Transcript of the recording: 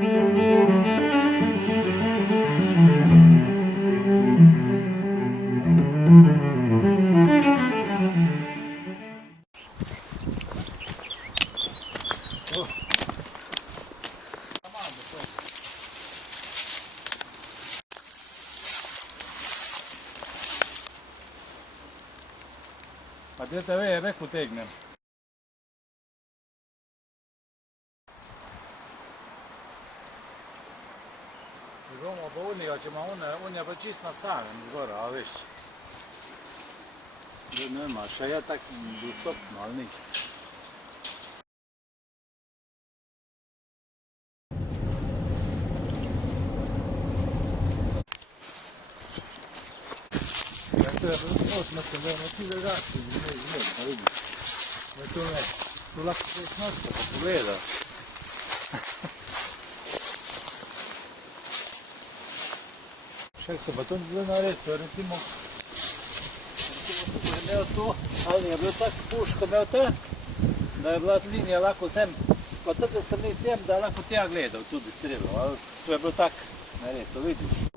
А де тебе реку тегне? Idemo po uniju, ćemo unija pa čist na samem zgora, ali viš. Nema, še ja tak dostupno, ali nič. Osma se veoma ti da gasi, ne, pa vidiš. To lako se snošta, pa pogleda. Čak se pa to ne gleda na red, to je recimo ko je imel to, ali je bilo tako puško imel te, da je bila linija lako sem, pa tete strani sem, da je lako tja gledal, tudi strelil, ali to je bilo tako na red, to vidiš.